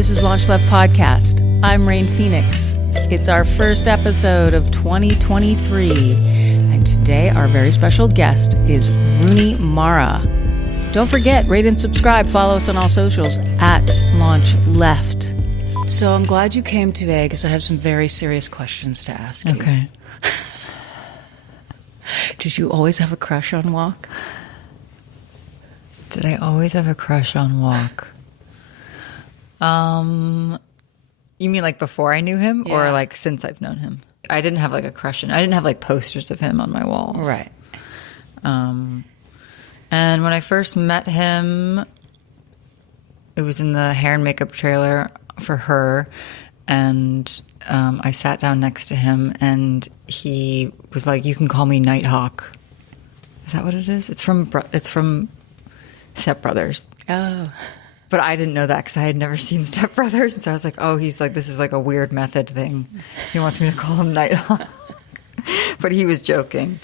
This is LaunchLeft Podcast. I'm Rain Phoenix. It's our first episode of 2023. And today our very special guest is Rooney Mara. Don't forget, rate and subscribe. Follow us on all socials at LaunchLeft. So I'm glad you came today because I have some very serious questions to ask you. Okay. Did you always have a crush on Walk? Did I always have a crush on Walk? You mean like before I knew him or like since I've known him? I didn't have like a crush on, I didn't have like posters of him on my walls. Right. And when I first met him, it was in the hair and makeup trailer for her. And I sat down next to him and he was like, "You can call me Nighthawk." Is that what it is? It's from Step Brothers. Oh. But I didn't know that because I had never seen Step Brothers. And so I was like, oh, he's like, this is like a weird method thing. He wants me to call him Nighthawk. But he was joking.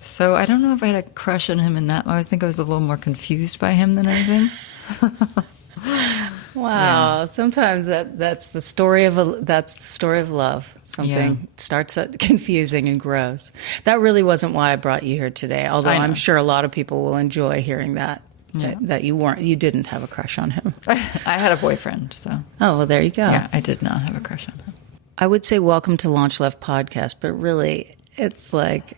So I don't know if I had a crush on him in that. I think I was a little more confused by him than anything. Wow. Yeah. Sometimes that's the story of love. Something starts confusing and grows. That really wasn't why I brought you here today. Although I'm sure a lot of people will enjoy hearing that. Yeah. That you didn't have a crush on him. I had a boyfriend, so. Oh, well, there you go. Yeah, I did not have a crush on him. I would say welcome to LaunchLeft Podcast, but really it's like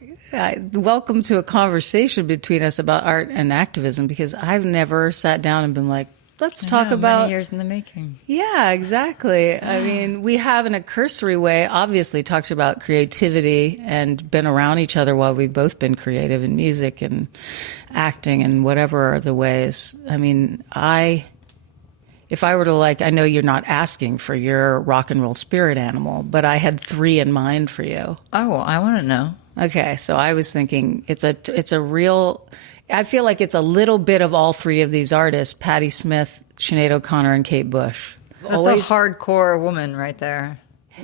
welcome to a conversation between us about art and activism, because I've never sat down and been like, let's talk about many years in the making. Yeah, exactly. I mean, we have in a cursory way obviously talked about creativity and been around each other while we've both been creative in music and acting and whatever are the ways. I mean, if I were to I know you're not asking for your rock and roll spirit animal, but I had 3 in mind for you. Oh, I want to know. Okay, so I was thinking it's a real. I feel like it's a little bit of all 3 of these artists: Patti Smith, Sinead O'Connor, and Kate Bush. That's a hardcore woman right there.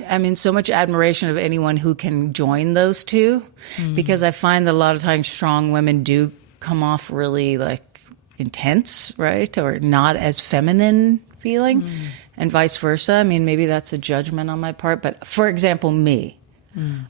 I mean, so much admiration of anyone who can join those 2, because I find that a lot of times strong women do come off really intense, right? Or not as feminine feeling, and vice versa. I mean, maybe that's a judgment on my part. But for example, me.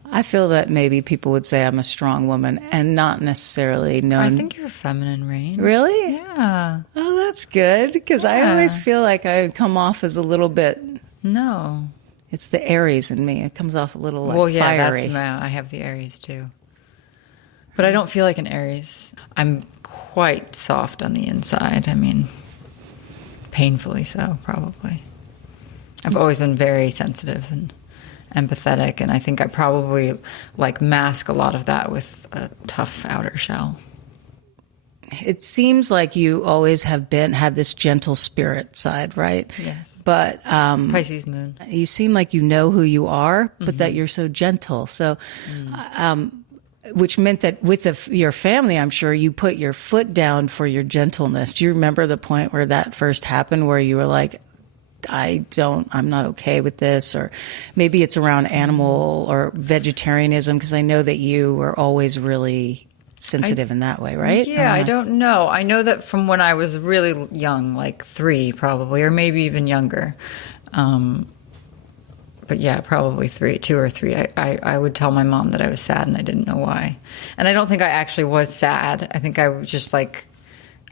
I feel that maybe people would say I'm a strong woman and not necessarily known. I think you're feminine, Rain. Really? Yeah. Oh, that's good, because I always feel like I come off as a little bit. No. It's the Aries in me. It comes off a little fiery. That's I have the Aries too. But I don't feel like an Aries. I'm quite soft on the inside. I mean, painfully so, probably. I've always been very sensitive and empathetic, and I think I probably mask a lot of that with a tough outer shell. It seems like you always have had this gentle spirit side, right? Yes. But Pisces moon. You seem like you know who you are, but that you're so gentle. So, which meant that with your family, I'm sure you put your foot down for your gentleness. Do you remember the point where that first happened, where you were like, I'm not okay with this? Or maybe it's around animal or vegetarianism, because I know that you were always really sensitive in that way, right? Yeah, I don't know. I know that from when I was really young, 3 probably, or maybe even younger. But yeah, probably 2 or 3. I would tell my mom that I was sad and I didn't know why. And I don't think I actually was sad. I think I was just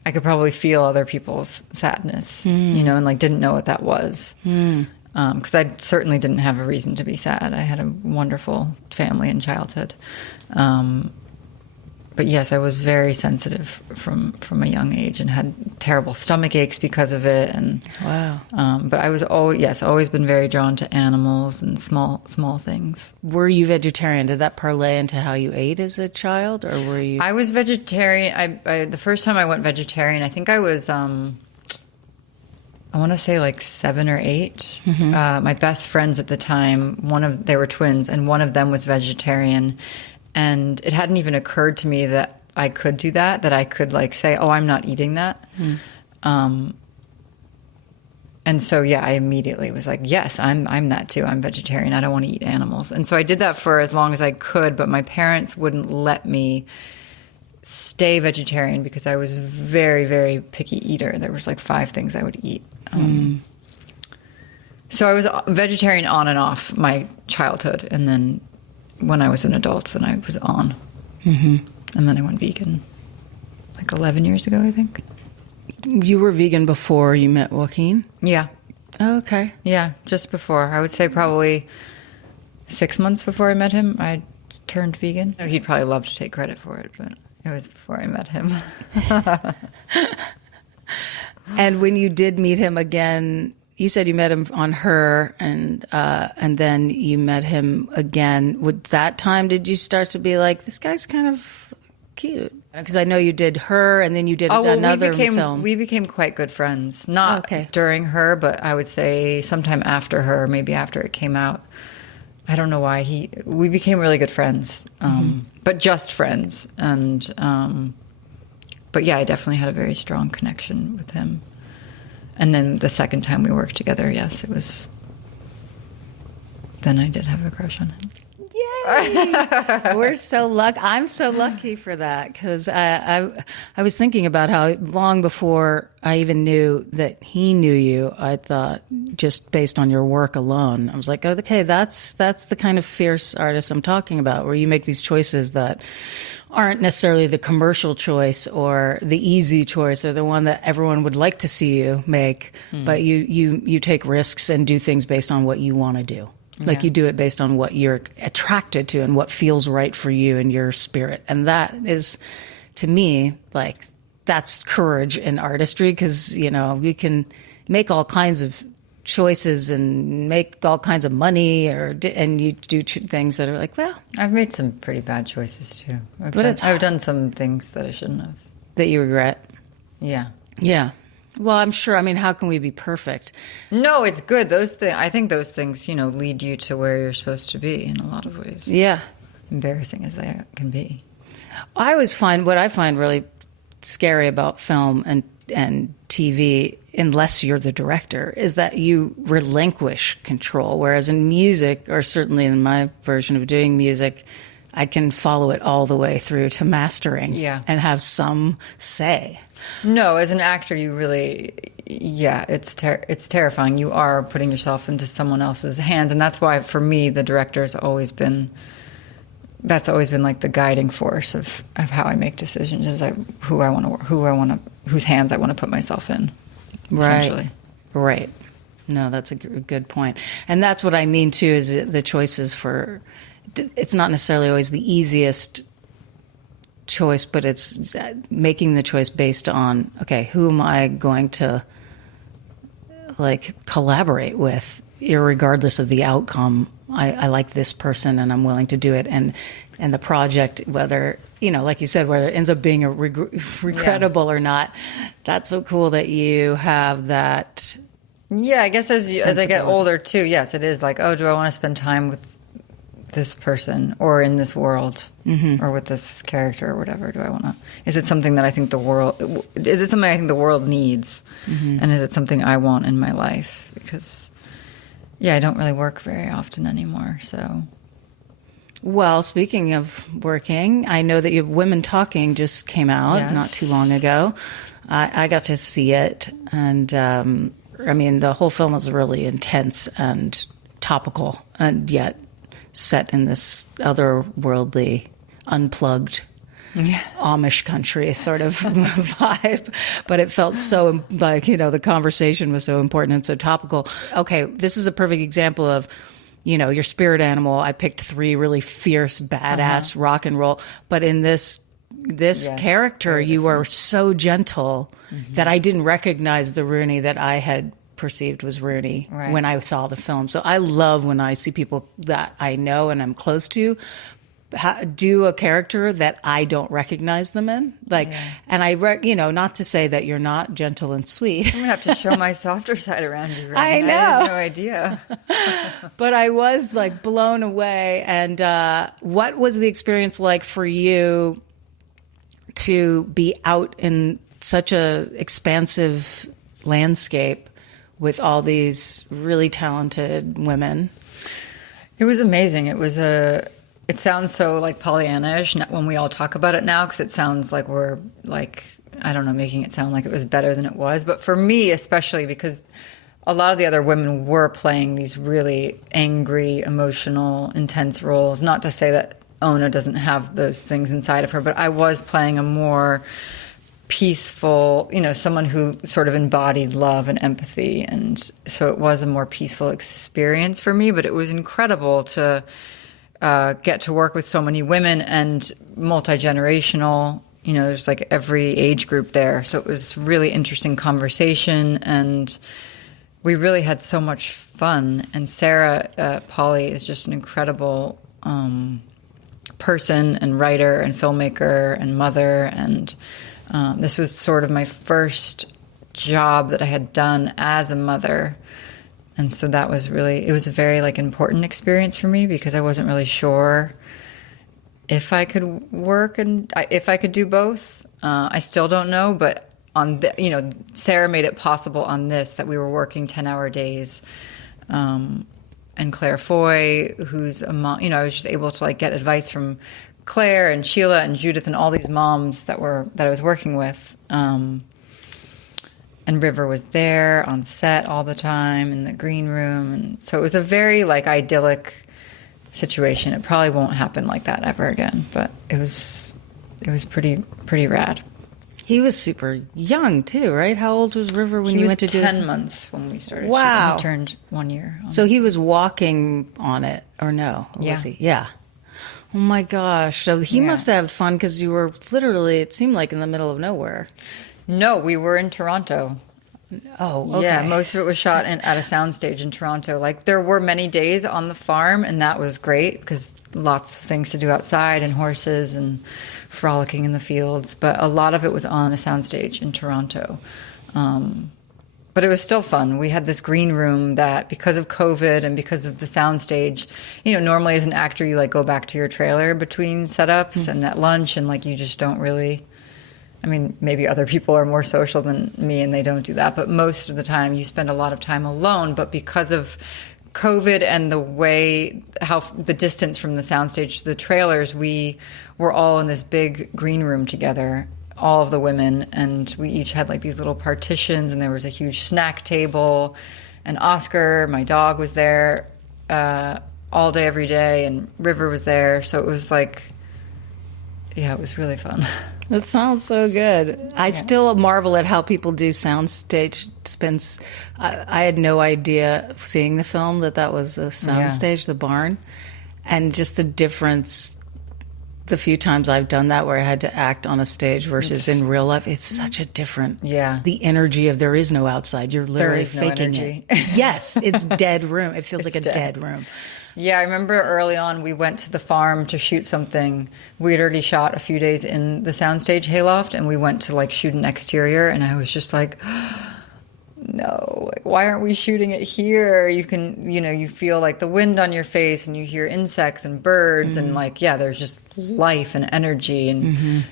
I could probably feel other people's sadness, and didn't know what that was. Because I certainly didn't have a reason to be sad. I had a wonderful family and childhood. But yes, I was very sensitive from a young age and had terrible stomach aches because of it. And wow. But I was always been very drawn to animals and small things. Were you vegetarian? Did that parlay into how you ate as a child, or were you? I was vegetarian. The first time I went vegetarian, I think I was I want to say 7 or 8. My best friends at the time, they were twins, and one of them was vegetarian. And it hadn't even occurred to me that I could do that I could say, oh, I'm not eating that. And so, I immediately was like, yes, I'm that too. I'm vegetarian. I don't want to eat animals. And so I did that for as long as I could, but my parents wouldn't let me stay vegetarian because I was a very, very picky eater. There was like 5 things I would eat. So I was vegetarian on and off my childhood. And then when I was an adult, then I was on. And then I went vegan like 11 years ago, I think. You were vegan before you met Joaquin? Yeah. Oh, okay. Yeah, just before. I would say probably 6 months before I met him, I turned vegan. He'd probably love to take credit for it, but it was before I met him. And when you did meet him again, you said you met him on Her, and then you met him again. With that time, did you start to be like, this guy's kind of cute? Because I know you did Her, and then you did another film. We became quite good friends. Not during Her, but I would say sometime after Her, maybe after it came out. I don't know why we became really good friends, but just friends. And, but yeah, I definitely had a very strong connection with him. And then the second time we worked together, yes, it was, then I did have a crush on him. Yay! We're so lucky. I'm so lucky for that, because I was thinking about how long before I even knew that he knew you, I thought, just based on your work alone, I was like, oh, okay, that's the kind of fierce artist I'm talking about, where you make these choices that aren't necessarily the commercial choice or the easy choice or the one that everyone would like to see you make, but you take risks and do things based on what you want to do. Like you do it based on what you're attracted to and what feels right for you and your spirit. And that is, to me, like, that's courage in artistry, because, you know, you can make all kinds of choices and make all kinds of money, and you do things that are like, well. I've made some pretty bad choices too. I've done some things that I shouldn't have. That you regret? Yeah. Yeah. Well, I'm sure. I mean, how can we be perfect? No, it's good. I think those things, you know, lead you to where you're supposed to be in a lot of ways. Yeah. Embarrassing as they can be. I always find what I find really scary about film and TV, unless you're the director, is that you relinquish control. Whereas in music, or certainly in my version of doing music, I can follow it all the way through to mastering and have some say. No, as an actor, you really, it's terrifying. You are putting yourself into someone else's hands, and that's why, for me, the director's always been like the guiding force of how I make decisions. Is whose hands I want to put myself in. Essentially. Right. No, that's a good point, and that's what I mean too. Is the choices for? It's not necessarily always the easiest choice, but it's making the choice based on, okay, who am I going to like collaborate with, irregardless of the outcome. I like this person and I'm willing to do it, and the project, whether, you know, like you said, whether it ends up being regrettable or not. That's so cool that you have that. Yeah, I guess as I get older too, yes, it is like, oh, do I want to spend time with this person or in this world or with this character or whatever? Do I want to? Is it something that I think the world needs, and is it something I want in my life? Because I don't really work very often anymore. So, well, speaking of working, I know that you have Women Talking just came out not too long ago. I got to see it, and I mean, the whole film was really intense and topical, and yet set in this otherworldly, unplugged Amish country sort of vibe. But it felt so like, you know, the conversation was so important and so topical. Okay, this is a perfect example of, you know, your spirit animal. I picked 3 really fierce, badass rock and roll. But in this character, you were so gentle that I didn't recognize the Rooney that I had perceived was Rooney when I saw the film. So I love when I see people that I know and I'm close to do a character that I don't recognize them in. Like, and you know, not to say that you're not gentle and sweet. I'm gonna have to show my softer side around you. Right? I know. I had no idea. But I was like blown away. And what was the experience like for you to be out in such a expansive landscape with all these really talented women? It was amazing. It was it sounds so like Pollyanna-ish when we all talk about it now, because it sounds like we're like, I don't know, making it sound like it was better than it was. But for me, especially because a lot of the other women were playing these really angry, emotional, intense roles. Not to say that Ona doesn't have those things inside of her, but I was playing a more peaceful, someone who sort of embodied love and empathy. And so it was a more peaceful experience for me, but it was incredible to get to work with so many women and multi-generational. There's like every age group there. So it was really interesting conversation, and we really had so much fun. And Sarah Polly is just an incredible person and writer and filmmaker and mother. And this was sort of my first job that I had done as a mother. And so that was it was a very like important experience for me, because I wasn't really sure if I could work and if I could do both. I still don't know, but Sarah made it possible on this, that we were working 10-hour days. And Claire Foy, who's a mom, I was just able to like get advice from Claire and Sheila and Judith and all these moms that I was working with. And River was there on set all the time in the green room. And so it was a very like idyllic situation. It probably won't happen like that ever again, but it was pretty rad. He was super young too, right? How old was River when you went to do it? He was 10 months when we started. Wow. Shooting. He turned 1 year. So he was walking on it, or no? Or yeah. Was he? Yeah. Oh my gosh. So he must have fun, because you were literally, it seemed like, in the middle of nowhere. No, we were in Toronto. Oh, okay. Yeah, most of it was shot at a soundstage in Toronto. Like, there were many days on the farm, and that was great, because lots of things to do outside, and horses and frolicking in the fields. But a lot of it was on a soundstage in Toronto. But it was still fun. We had this green room that, because of COVID and because of the soundstage, normally as an actor, you like go back to your trailer between setups and at lunch, and like you just don't really. I mean, maybe other people are more social than me and they don't do that, but most of the time you spend a lot of time alone. But because of COVID and the distance from the soundstage to the trailers, we were all in this big green room together, all of the women, and we each had like these little partitions, and there was a huge snack table, and Oscar, my dog, was there all day, every day, and River was there. So it was like, yeah, it was really fun. That sounds so good. I still marvel at how people do soundstage spins. I had no idea, seeing the film, that was a soundstage, the barn, and just the difference. The few times I've done that where I had to act on a stage versus in real life, it's such a different. Yeah. The energy of there is no outside. You're literally faking it. Yes, it's dead room. It feels like a dead room. Yeah, I remember early on we went to the farm to shoot something. We had already shot a few days in the soundstage hayloft, and we went to like shoot an exterior, and I was just like, no, like, why aren't we shooting it here? You can, you feel like the wind on your face, and you hear insects and birds, and like, yeah, there's just life and energy, and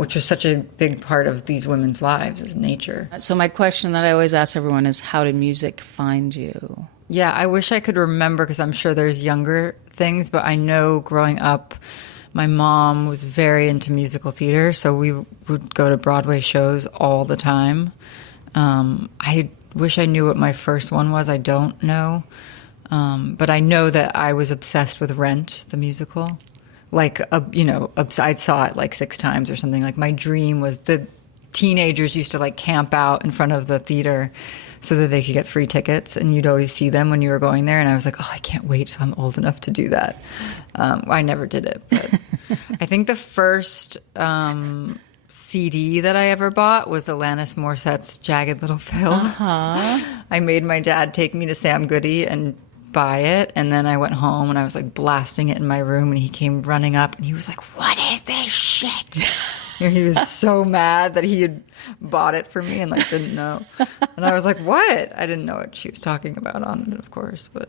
which was such a big part of these women's lives, is nature. So my question that I always ask everyone is, how did music find you? Yeah, I wish I could remember, because I'm sure there's younger things, but I know growing up, my mom was very into musical theater, so we would go to Broadway shows all the time. I wish I knew what my first one was. I don't know. But I know that I was obsessed with Rent, the musical. Like, I saw it like 6 times or something. Like, my dream was the teenagers used to like camp out in front of the theater so that they could get free tickets, and you'd always see them when you were going there. And I was like, oh, I can't wait till I'm old enough to do that. I never did it, but I think the first CD that I ever bought was Alanis Morissette's Jagged Little Pill. I made my dad take me to Sam Goody and buy it, and then I went home and I was like blasting it in my room, and he came running up and he was like, what is this shit? He was so mad that he had bought it for me and like didn't know. And I was like, what? I didn't know what she was talking about on it, of course, but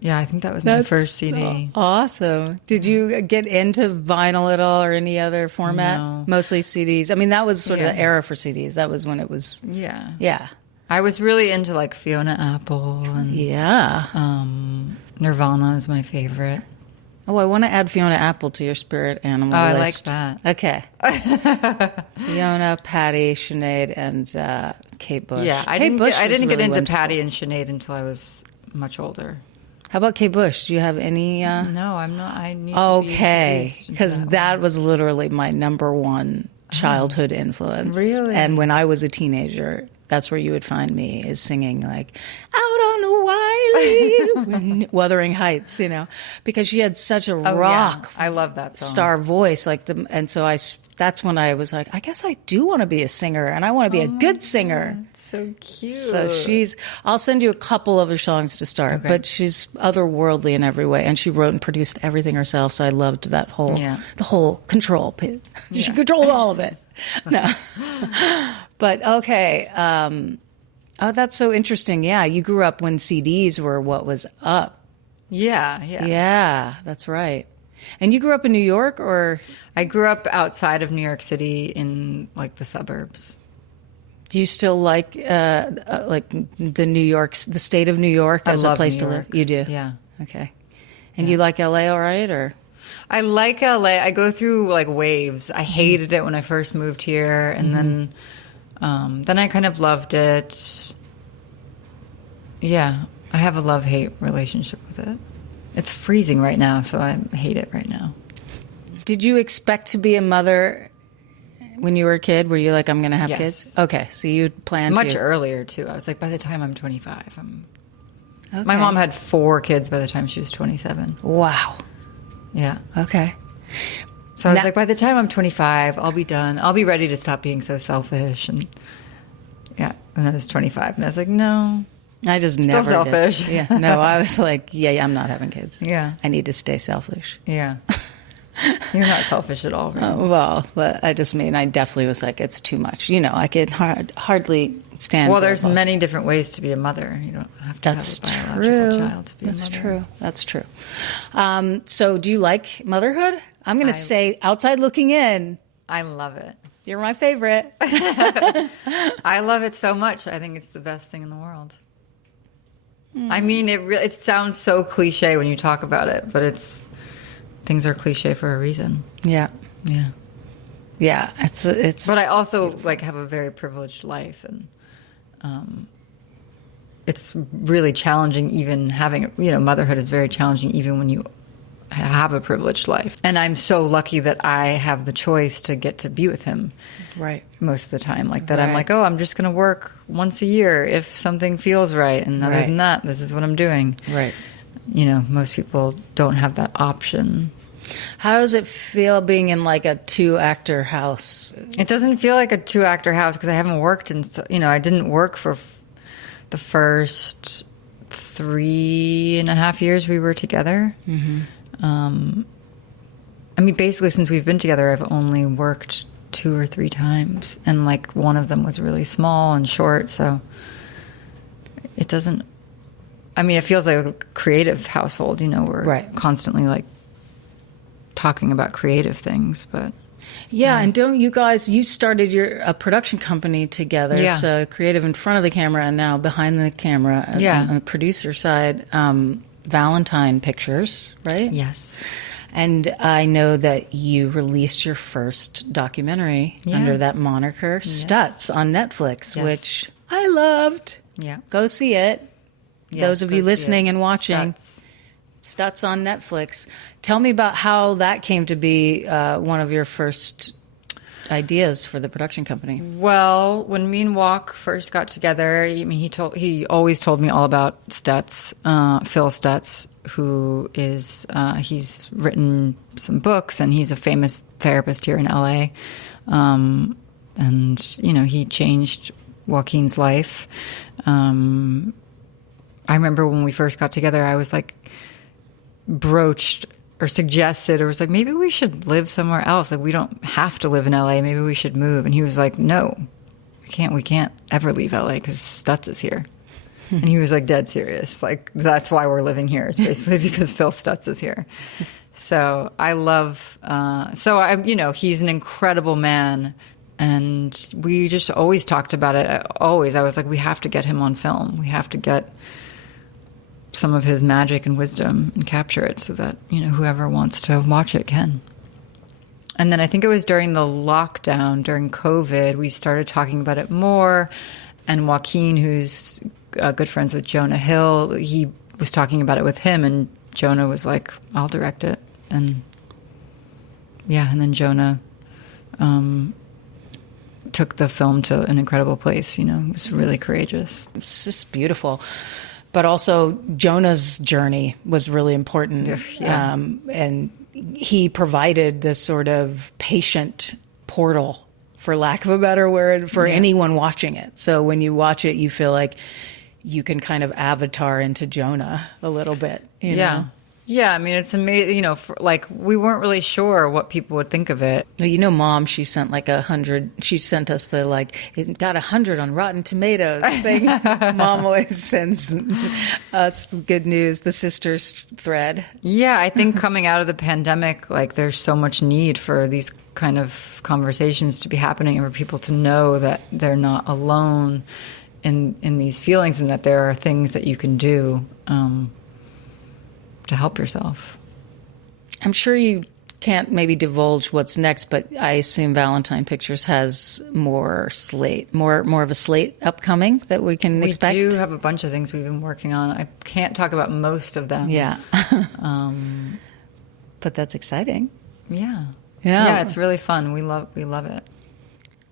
yeah, I think that was my first CD. Awesome. Did you get into vinyl at all, or any other format? No. Mostly CDs. I mean, that was sort of the era for CDs. That was when it was. Yeah. I was really into like Fiona Apple and Nirvana is my favorite. Oh, I want to add Fiona Apple to your spirit animal list. I like that. Okay. Fiona, Patty, Sinead, and Kate Bush. Yeah, I didn't get into Patty and Sinead until I was much older. How about Kate Bush? Do you have any? No, I'm not. I need to be introduced because that was literally my number one childhood influence. Really? And when I was a teenager, that's where you would find me, is singing like "Out on the Wiley," Wuthering Heights, because she had such a rock. Yeah. I love that song. Star voice, and so that's when I was like, I guess I do want to be a singer, and I want to be a good singer. God, so cute. So I'll send you a couple of her songs to start, but she's otherworldly in every way, and she wrote and produced everything herself. So I loved that the whole control. She controlled all of it. No, but okay. Oh, that's so interesting. Yeah, you grew up when CDs were what was up. Yeah, that's right. And you grew up in New York, or? I grew up outside of New York City in like the suburbs. Do you still like the state of New York as a place to live? You do? Yeah. Okay. And you like LA all right, or? I like LA. I go through like waves. I hated it when I first moved here, and then I kind of loved it. Yeah, I have a love-hate relationship with it. It's freezing right now, so I hate it right now. Did you expect to be a mother when you were a kid? Were you like, I'm going to have kids? Okay, so you planned much earlier too. I was like, by the time I'm 25, Okay. My mom had 4 kids by the time she was 27. Wow. Yeah. Okay. So I was like, by the time I'm 25, I'll be done. I'll be ready to stop being so selfish. And I was 25, and I was like, no. I just Still never selfish. did. Yeah. No, I was like, I'm not having kids. Yeah. I need to stay selfish. Yeah. You're not selfish at all. Right? Well, but I definitely was like, it's too much. I could hardly stand. Well, there's many different ways to be a mother. You don't have to have a biological child to be a mother. That's true. So do you like motherhood? I'm going to say, outside looking in, I love it. You're my favorite. I love it so much. I think it's the best thing in the world. I mean, it sounds so cliche when you talk about it, but things are cliche for a reason. Yeah. It's. But I also have a very privileged life, and it's really challenging. Even having motherhood is very challenging, even when you have a privileged life. And I'm so lucky that I have the choice to get to be with him. Right. Most of the time, that I'm like, oh, I'm just going to work once a year if something feels right, and other than that, this is what I'm doing. Right. Most people don't have that option. How does it feel being in a 2-actor house? It doesn't feel like a 2-actor house because I haven't worked I didn't work for the first 3.5 years we were together. Mm-hmm. I mean, basically since we've been together, I've only worked 2 or 3 times, and one of them was really small and short, so it doesn't. I mean, it feels like a creative household. We're constantly talking about creative things, but and don't you guys? You started a production company together, so creative in front of the camera and now behind the camera, on the producer side. Valentine Pictures, right? Yes. And I know that you released your first documentary under that moniker, Stutz, on Netflix, which I loved. Yeah. Go see it. Those of you listening and watching. Stutz on Netflix. Tell me about how that came to be one of your first ideas for the production company. Well, when me and Walk first got together, he always told me all about Stutz, Phil Stutz, who is he's written some books, and he's a famous therapist here in LA. And he changed Joaquin's life. I remember when we first got together, I was broached or suggested, or was maybe we should live somewhere else. We don't have to live in LA. Maybe we should move. And he was like, no, we can't ever leave LA because Stutz is here. And he was dead serious. That's why we're living here, is basically because Phil Stutz is here. So I love, he's an incredible man. And we just always talked about it. I was like, we have to get him on film. We have to get some of his magic and wisdom and capture it so that, whoever wants to watch it can. And then I think it was during the lockdown, during COVID, we started talking about it more. And Joaquin, who's good friends with Jonah Hill, he was talking about it with him, and Jonah was like, I'll direct it. And and then Jonah took the film to an incredible place, it was really courageous. It's just beautiful. But also Jonah's journey was really important. Yeah. And he provided this sort of patient portal, for lack of a better word, for anyone watching it. So when you watch it, you feel like you can kind of avatar into Jonah a little bit. You know? Yeah, I mean, it's amazing, we weren't really sure what people would think of it. Well, Mom, she sent like 100, she sent us the it got 100 on Rotten Tomatoes thing. Mom always sends us good news, the sisters thread. Yeah, I think coming out of the pandemic, there's so much need for these kind of conversations to be happening and for people to know that they're not alone in these feelings and that there are things that you can do to help yourself. I'm sure you can't maybe divulge what's next, but I assume Valentine Pictures has more of a slate upcoming that we can expect. We do have a bunch of things we've been working on. I can't talk about most of them. Yeah. But that's exciting. Yeah. Yeah, it's really fun. We love it.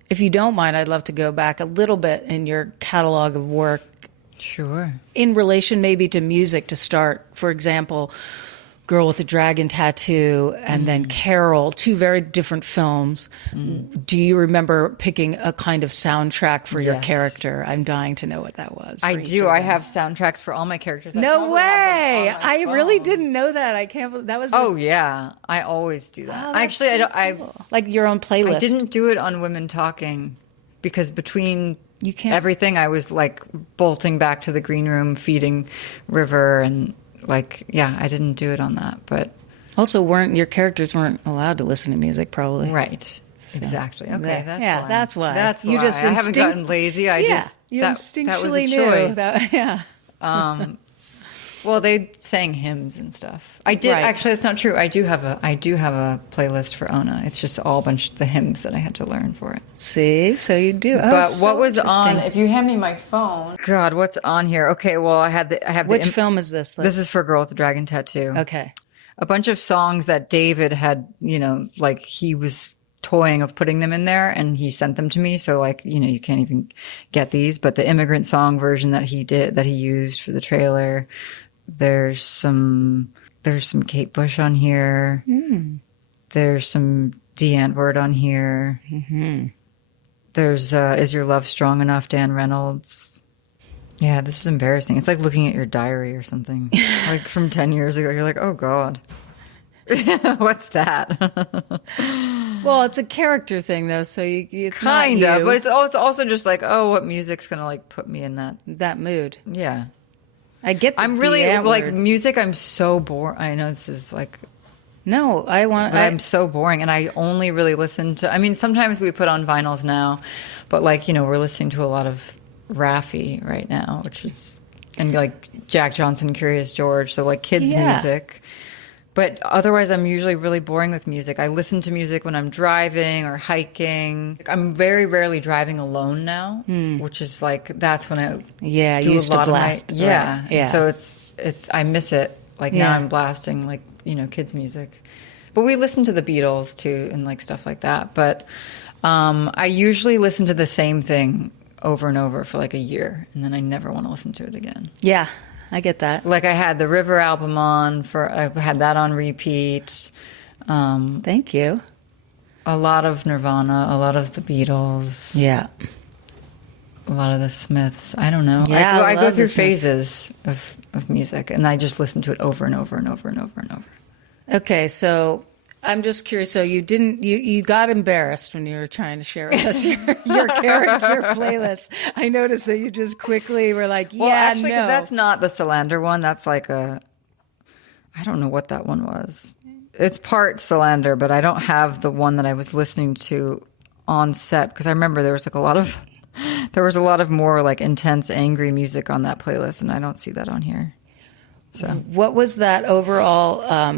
If you don't mind, I'd love to go back a little bit in your catalog of work. Sure. In relation maybe to music to start. For example, Girl with the Dragon Tattoo and then Carol, two very different films. Do you remember picking a kind of soundtrack for your character? I'm dying to know what that was. I do. I have soundtracks for all my characters. No way! I really didn't know that. I can't believe that was... Oh, yeah. I always do that. Actually, so cool. Like your own playlist. I didn't do it on Women Talking because between... You can't. Everything, I was bolting back to the green room, feeding River, and I didn't do it on that. But also, your characters weren't allowed to listen to music, probably. Right. So, exactly. Okay. That's why. That's why. You just I haven't gotten lazy. You instinctually knew. Well, they sang hymns and stuff. I did actually. That's not true. I do have a playlist for Ona. It's just all a bunch of the hymns that I had to learn for it. See, so you do. But what was on? If you hand me my phone, God, what's on here? Okay, well, I have Which film is this? This is for Girl with the Dragon Tattoo. Okay, a bunch of songs that David had. He was toying of putting them in there, and he sent them to me. So you can't even get these. But the Immigrant Song version that he used for the trailer. There's some Kate Bush on here. There's some Deanne Word on here. There's Is Your Love Strong Enough, Dan Reynolds. Yeah, this is embarrassing. It's like looking at your diary or something. From 10 years ago. You're like, oh, God. What's that? Well, it's a character thing, though, so it's kind of, but it's also just what music's going to put me in that mood. Yeah. I get the I'm really music. I'm so bored. I know this is no, I'm so boring, and I only really listen to. I mean, sometimes we put on vinyls now, but we're listening to a lot of Raffi right now, which is Jack Johnson, Curious George, so kids music. But otherwise, I'm usually really boring with music. I listen to music when I'm driving or hiking. I'm very rarely driving alone now, which is that's when I do used a lot to blast. Of my, yeah. So it's I miss it. Now I'm blasting kids music. But we listen to the Beatles too and stuff like that. But I usually listen to the same thing over and over for a year, and then I never want to listen to it again. Yeah. I get that. I had the River album on I had that on repeat. Thank you. A lot of Nirvana, a lot of the Beatles. Yeah. A lot of the Smiths. I don't know. Yeah, I go through phases of music, and I just listen to it over and over and over and over and over. Okay, so I'm just curious. So you got embarrassed when you were trying to share with us your character playlist. I noticed that you just quickly were like, well, actually, no. That's not the Solander one. That's I don't know what that one was. It's part Solander, but I don't have the one that I was listening to on set because I remember there was a lot of more intense, angry music on that playlist, and I don't see that on here. So what was that overall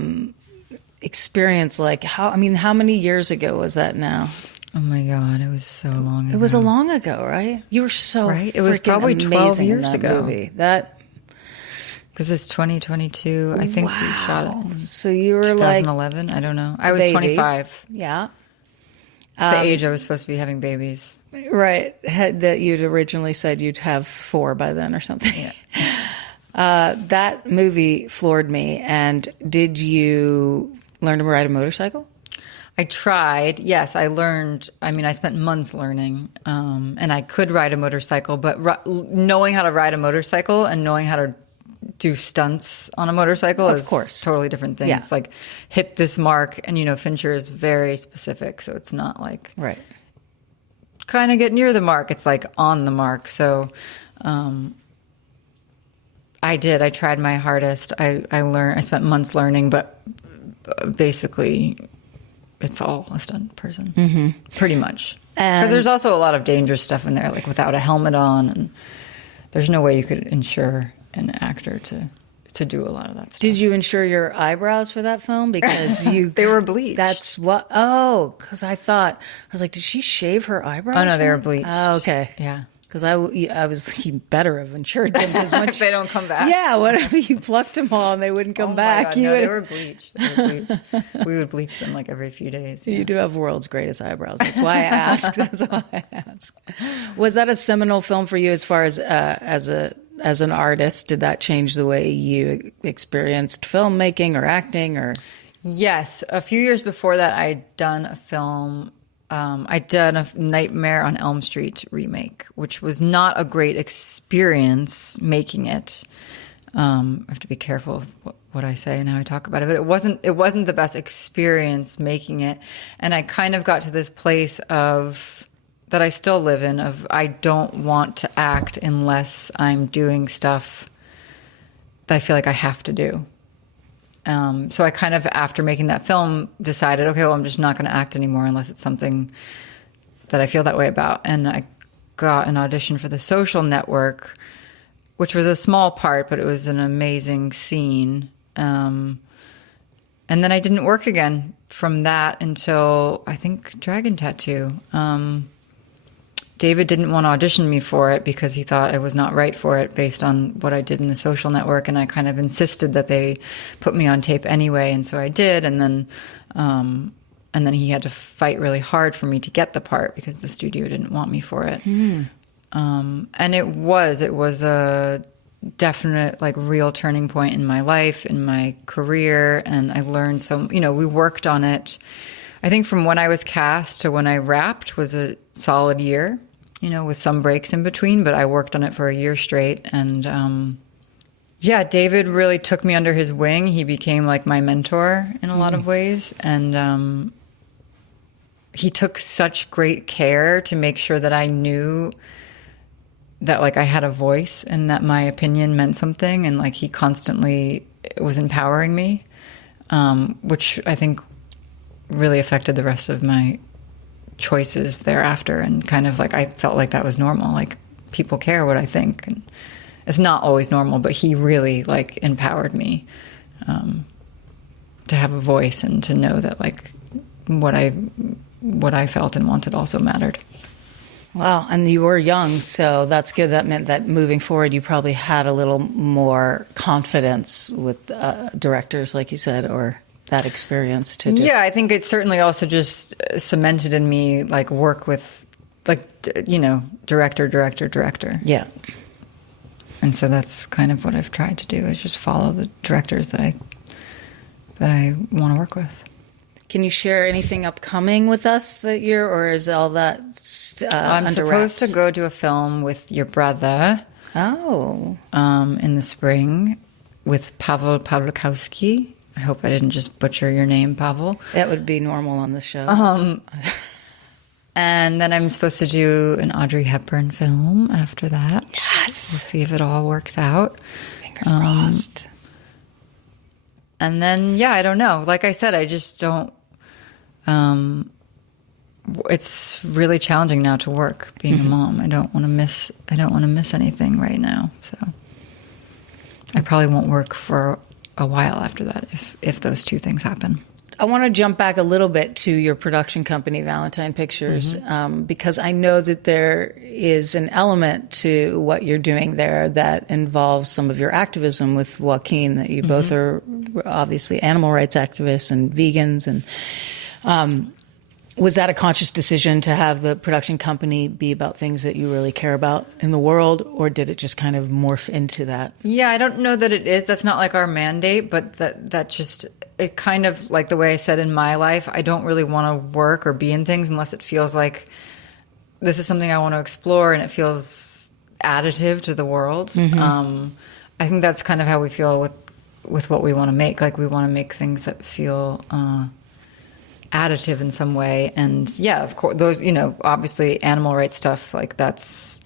experience like? How many years ago was that now? oh my God, it was so long ago. It was a long ago, right? You were so Right? It was freaking probably 12 amazing in years that ago. movie. That Because it's 2022. I think we shot it in so you were like 2011. I don't know. I was baby. 25. Yeah. The age I was supposed to be having babies. Right. That you'd originally said you'd have 4 by then or something. Yeah. That movie floored me. And did you learn to ride a motorcycle? I tried. Yes, I learned. I mean, I spent months learning, and I could ride a motorcycle, but knowing how to ride a motorcycle and knowing how to do stunts on a motorcycle Of is course. totally different things. Yeah. It's like hit this mark, and Fincher is very specific, so it's not like Right. kind of get near the mark. It's like on the mark. So I did. I tried my hardest. I learned. I spent months learning, but basically, it's all a stunt person, pretty much. Because there's also a lot of dangerous stuff in there, like without a helmet on, and there's no way you could insure an actor to do a lot of that stuff. Did you insure your eyebrows for that film? Because They were bleached. That's what. Oh, because I was like, did she shave her eyebrows? Oh no, they for were it? bleached. Oh, okay. Yeah. Because I was thinking better have insured them as much. If they don't come back. Yeah, what if you plucked them all and they wouldn't come Oh my back? God, no, they were bleached. We would bleach them like every few days. Yeah. You do have world's greatest eyebrows. That's why I ask. That's why I ask. Was that a seminal film for you as far as as an artist? Did that change the way you experienced filmmaking or acting or? Yes. A few years before that, I'd done a film. I'd done a Nightmare on Elm Street remake, which was not a great experience making it. I have to be careful of what I say and how I talk about it, but it wasn't the best experience making it. And I kind of got to this place of that I still live in of I don't want to act unless I'm doing stuff that I feel like I have to do. So I kind of, after making that film, decided, okay, well, I'm just not going to act anymore unless it's something that I feel that way about. And I got an audition for The Social Network, which was a small part, but it was an amazing scene. And then I didn't work again from that until, I think, Dragon Tattoo. David didn't want to audition me for it because he thought I was not right for it based on what I did in The Social Network, and I kind of insisted that they put me on tape anyway, and so I did, and then he had to fight really hard for me to get the part because the studio didn't want me for it. And it was a definite, like, real turning point in my life, in my career, and I learned we worked on it. I think from when I was cast to when I wrapped was a solid year, with some breaks in between, but I worked on it for a year straight. And David really took me under his wing. He became like my mentor in a lot of ways. And he took such great care to make sure that I knew that, like, I had a voice and that my opinion meant something. And, like, he constantly was empowering me, which I think really affected the rest of my choices thereafter. And kind of like, I felt like that was normal. Like, people care what I think. And it's not always normal, but he really, like, empowered me to have a voice and to know that, like, what I felt and wanted also mattered. Wow. And you were young, so that's good. That meant that moving forward, you probably had a little more confidence with directors, like you said, or that experience to just... Yeah, I think it certainly also just cemented in me, like, work with, like, director. Yeah. And so that's kind of what I've tried to do, is just follow the directors that I want to work with. Can you share anything upcoming with us that year, or is all that I'm under supposed wraps? to go to a film with your brother. Oh. In the spring with Pavel Pawlikowski. I hope I didn't just butcher your name, Pavel. That would be normal on the show. And then I'm supposed to do an Audrey Hepburn film after that. Yes. We'll see if it all works out. Fingers crossed. And then, I don't know. Like I said, I just don't... it's really challenging now to work being a mom. I don't want to miss anything right now. So I probably won't work for a while after that if those two things happen. I want to jump back a little bit to your production company, Valentine Pictures, because I know that there is an element to what you're doing there that involves some of your activism with Joaquin, that you both are obviously animal rights activists and vegans. And was that a conscious decision to have the production company be about things that you really care about in the world, or did it just kind of morph into that? Yeah, I don't know that it is. That's not like our mandate, but that just... It kind of, like the way I said in my life, I don't really want to work or be in things unless it feels like this is something I want to explore and it feels additive to the world. I think that's kind of how we feel with what we want to make. Like, we want to make things that feel additive in some way. And yeah, of course, those, obviously animal rights stuff, like that's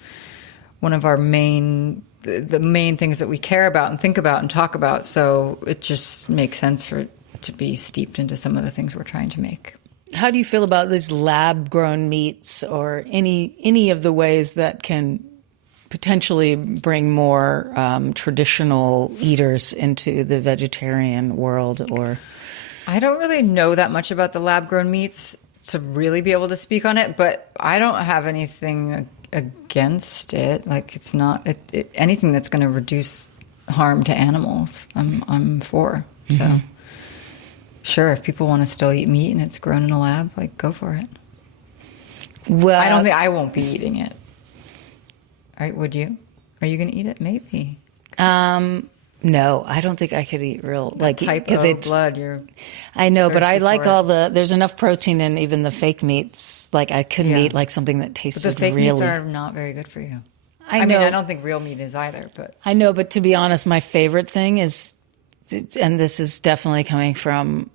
one of our the main things that we care about and think about and talk about. So it just makes sense for it to be steeped into some of the things we're trying to make. How do you feel about these lab-grown meats, or any of the ways that can potentially bring more traditional eaters into the vegetarian world? Or I don't really know that much about the lab-grown meats to really be able to speak on it, but I don't have anything against it. Like, it's not anything that's going to reduce harm to animals. I'm for. So sure, if people want to still eat meat and it's grown in a lab, like, go for it. Well, I don't think I won't be eating it. All right, would you? Are you going to eat it? Maybe. No, I don't think I could eat real, like, type of blood. I know, but I like there's enough protein in even the fake meats. Like, I couldn't eat like something that tasted but the fake really. meats are not very good for you. I mean, I don't think real meat is either, but I know, but to be honest, my favorite thing is, and this is definitely coming from,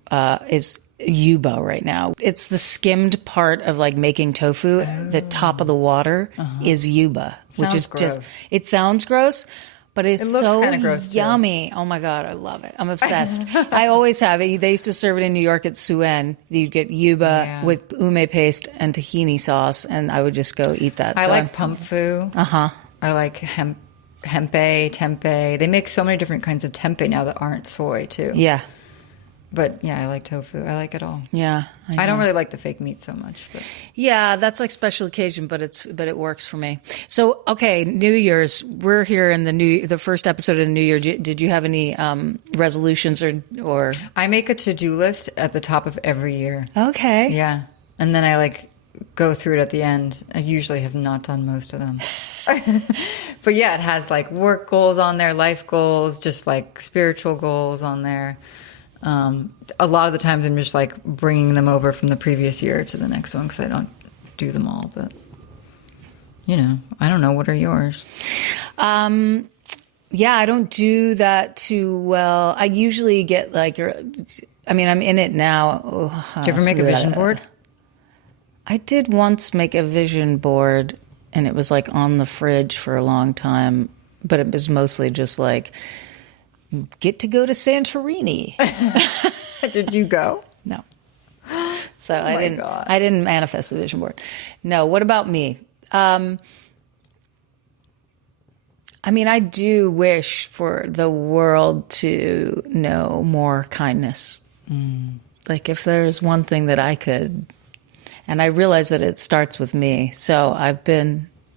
is yuba right now. It's the skimmed part of like making tofu. The top of the water is yuba, which is gross. It sounds gross, but it looks so kind of gross yummy. Too. Oh my God, I love it. I'm obsessed. I always have it. They used to serve it in New York at Suay. You'd get yuba with ume paste and tahini sauce, and I would just go eat that. I like pumfu. I like tempeh. They make so many different kinds of tempeh now that aren't soy too. Yeah. But yeah, I like tofu. I like it all. Yeah. I don't really like the fake meat so much. But. Yeah, that's like special occasion, but it works for me. So, okay, New Year's. We're here in the first episode of the New Year. Did you have any resolutions or? I make a to-do list at the top of every year. Okay. Yeah. And then I like go through it at the end. I usually have not done most of them. But yeah, it has like work goals on there, life goals, just like spiritual goals on there. A lot of the times I'm just like bringing them over from the previous year to the next one because I don't do them all. But, I don't know. What are yours? Yeah, I don't do that too well. I usually get like, I'm in it now. Do you ever make a vision board? I did once make a vision board, and it was like on the fridge for a long time, but it was mostly just like, get to go to Santorini. Did you go? No. So I didn't manifest the vision board. No. What about me? I do wish for the world to know more kindness. Like, if there's one thing that I could, and I realize that it starts with me. So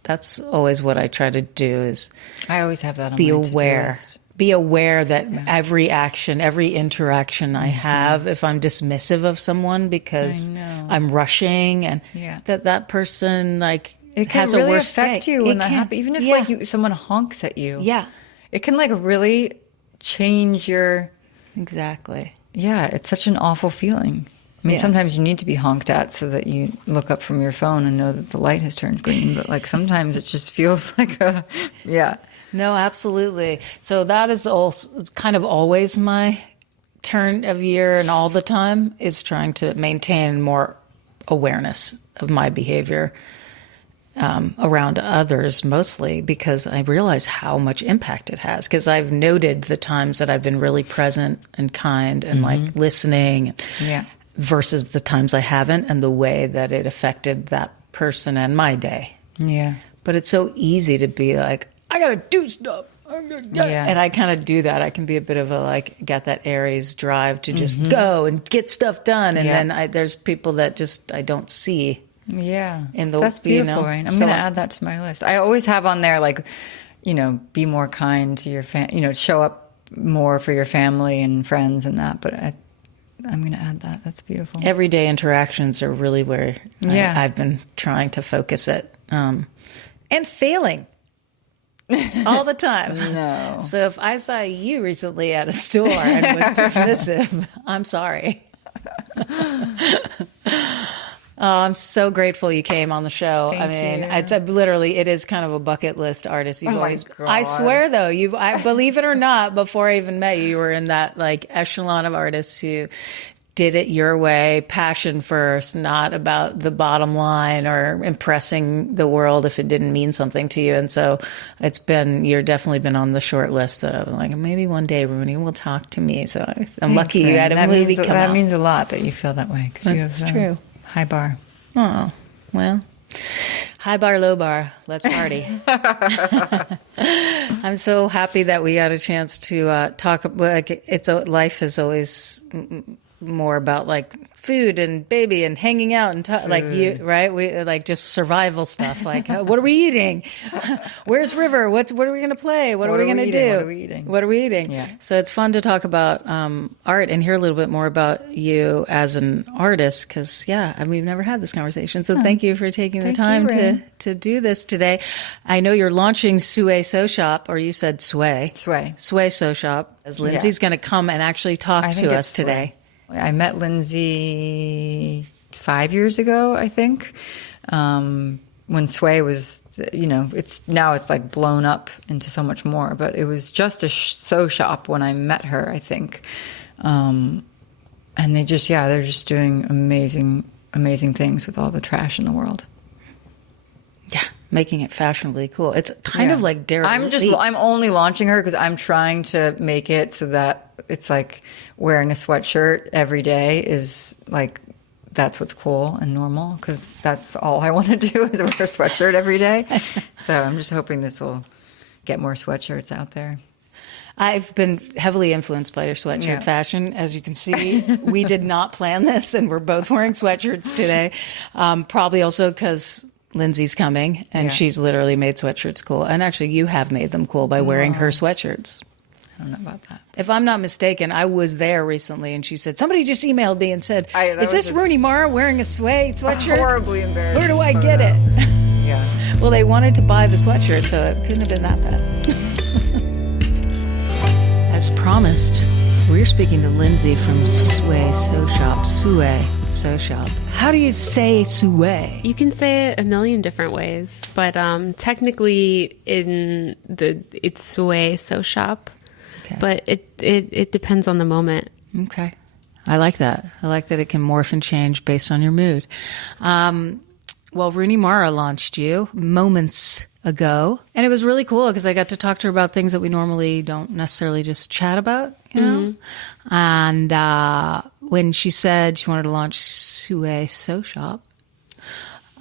that's always what I try to do is I always have that on be my aware. to-do list. Be aware that every action, every interaction I have, if I'm dismissive of someone because I'm rushing, and that person like it can has really a worse affect day. you when that happens. Even if someone honks at you, it can like really change your exactly. Yeah, it's such an awful feeling. Sometimes you need to be honked at so that you look up from your phone and know that the light has turned green. But like sometimes it just feels like No, absolutely. So that is also kind of always my turn of year, and all the time is trying to maintain more awareness of my behavior around others, mostly because I realize how much impact it has. Because I've noted the times that I've been really present and kind and like listening, versus the times I haven't, and the way that it affected that person and my day. Yeah. But it's so easy to be like, I gotta do stuff. And I kind of do that. I can be a bit of a, like, got that Aries drive to just go and get stuff done. And then there's people that just, I don't see. Yeah. In the, That's beautiful, you know? Rain. I'm going to add that to my list. I always have on there, like, you know, be more kind to your family, you know, show up more for your family and friends and that. But I'm going to add that. That's beautiful. Everyday interactions are really where I've been trying to focus it. And failing all the time. No. So if I saw you recently at a store and was dismissive, I'm sorry. Oh, I'm so grateful you came on the show. Thank you. It's literally, it is kind of a bucket list artist. You've my God. I swear though, I believe it or not, before I even met you, you were in that like echelon of artists who did it your way, passion first, not about the bottom line or impressing the world if it didn't mean something to you. And so you're definitely been on the short list that I'm like, maybe one day Rooney will talk to me. So I'm lucky you had a movie come out. That means a lot that you feel that way. That's true. High bar. Oh, well, high bar, low bar. Let's party. I'm so happy that we got a chance to talk. Like, life is always more about like food and baby and hanging out and like you, right? We like just survival stuff. Like, what are we eating? Where's River? What are we going to play? What are we going to do? What are we eating? Yeah. So it's fun to talk about art and hear a little bit more about you as an artist. Because we've never had this conversation. So thank you for taking the time to do this today. I know you're launching Suay Sew Shop, or you said Suay. Suay Sew Shop. As Lindsay's going to come and actually talk to us today. I met Lindsay 5 years ago, I think, when Suay was, you know, it's like blown up into so much more, but it was just a sew shop when I met her, I think. And they're just doing amazing, amazing things with all the trash in the world. Yeah, making it fashionably cool. It's kind of like Dare. I'm only launching her because I'm trying to make it so that it's like wearing a sweatshirt every day is like, that's what's cool and normal, because that's all I want to do is wear a sweatshirt every day. So I'm just hoping this will get more sweatshirts out there. I've been heavily influenced by your sweatshirt fashion. As you can see, we did not plan this, and we're both wearing sweatshirts today. Probably also because Lindsay's coming, and she's literally made sweatshirts cool. And actually, you have made them cool by wearing her sweatshirts. I don't know about that. If I'm not mistaken, I was there recently, and she said, somebody just emailed me and said, is this Rooney Mara wearing a Suay sweatshirt? Horribly embarrassed. Where do I get it? Yeah. Well, they wanted to buy the sweatshirt, so it couldn't have been that bad. As promised, we're speaking to Lindsay from Suay Sew Shop. Suay Sew Shop. How do you say Suay? You can say it a million different ways, but technically it's Suay Sew Shop. Okay. But it depends on the moment. Okay. I like that. I like that it can morph and change based on your mood. Well, Rooney Mara launched you moments ago, and it was really cool because I got to talk to her about things that we normally don't necessarily just chat about, you know? And when she said she wanted to launch Suay Sew Shop,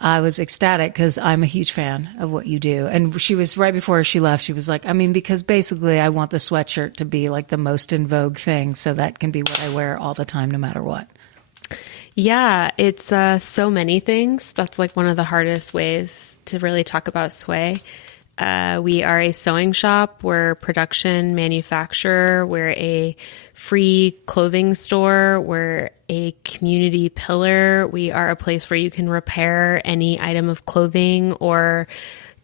I was ecstatic because I'm a huge fan of what you do. And she was, right before she left, she was like, because basically I want the sweatshirt to be like the most in vogue thing, so that can be what I wear all the time, no matter what. Yeah, it's so many things. That's like one of the hardest ways to really talk about Suay. We are a sewing shop. We're production manufacturer. We're a free clothing store. We're a community pillar. We are a place where you can repair any item of clothing or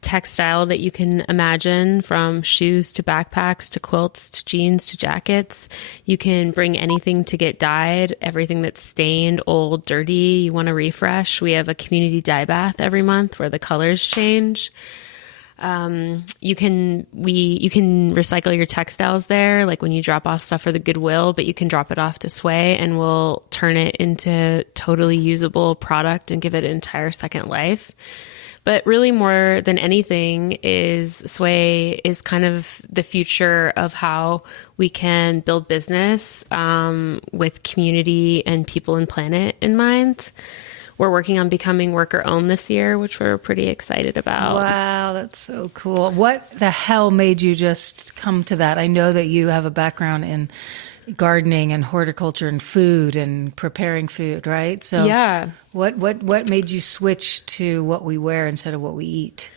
textile that you can imagine, from shoes to backpacks to quilts to jeans to jackets. You can bring anything to get dyed, everything that's stained, old, dirty, you want to refresh. We have a community dye bath every month where the colors change. You can recycle your textiles there, like when you drop off stuff for the Goodwill, but you can drop it off to Suay and we'll turn it into totally usable product and give it an entire second life. But really, more than anything, is Suay is kind of the future of how we can build business with community and people and planet in mind. we're working on becoming worker owned this year, which we're pretty excited about. Wow, that's so cool. What the hell made you just come to that? I know that you have a background in gardening and horticulture and food and preparing food, right? So yeah. What made you switch to what we wear instead of what we eat?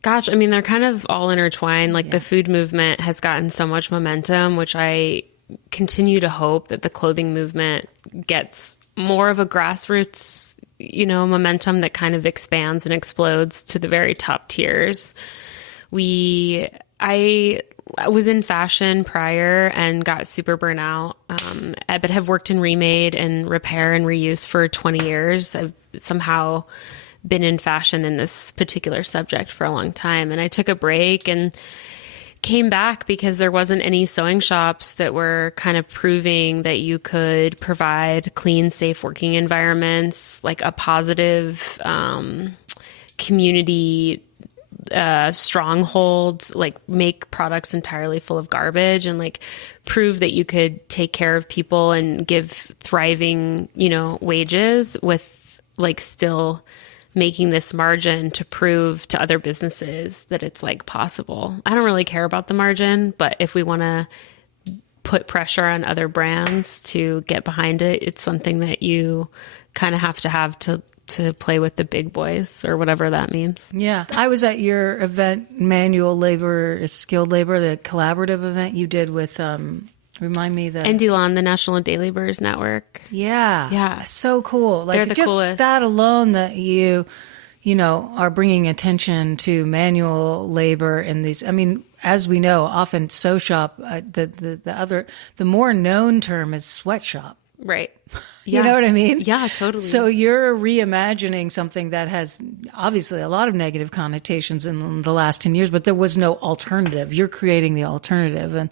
Gosh, I mean, they're kind of all intertwined. Like the food movement has gotten so much momentum, which I continue to hope that the clothing movement gets more of a grassroots, momentum that kind of expands and explodes to the very top tiers. I was in fashion prior and got super burnt out, but have worked in remade and repair and reuse for 20 years. I've somehow been in fashion in this particular subject for a long time. And I took a break and came back because there wasn't any sewing shops that were kind of proving that you could provide clean, safe working environments, like a positive community stronghold, like make products entirely full of garbage and like prove that you could take care of people and give thriving, wages with like still making this margin to prove to other businesses that it's like possible. I don't really care about the margin, but if we want to put pressure on other brands to get behind it, it's something that you kind of have to play with the big boys or whatever that means. Yeah. I was at your event, Manual Labor is Skilled Labor, the collaborative event you did with, remind me the... NDLON, the National Day Laborers Network. Yeah. Yeah. So cool. Like they're the just coolest. That alone that you are bringing attention to manual labor in these, I mean, as we know, often sew shop, the more known term is sweatshop. Right. You know what I mean? Yeah, totally. So you're reimagining something that has obviously a lot of negative connotations in the last 10 years, but there was no alternative. You're creating the alternative.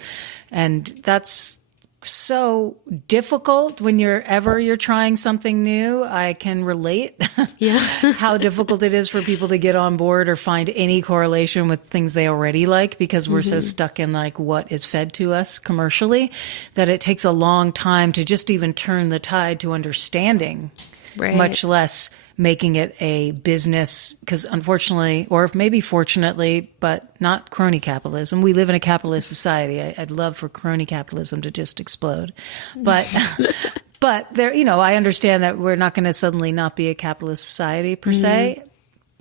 And that's so difficult when you're trying something new. I can relate. Yeah. How difficult it is for people to get on board or find any correlation with things they already like, because we're so stuck in like what is fed to us commercially that it takes a long time to just even turn the tide to understanding, right. Much less making it a business, because unfortunately, or maybe fortunately, but not crony capitalism. We live in a capitalist society. I'd love for crony capitalism to just explode. But but there, I understand that we're not going to suddenly not be a capitalist society per se.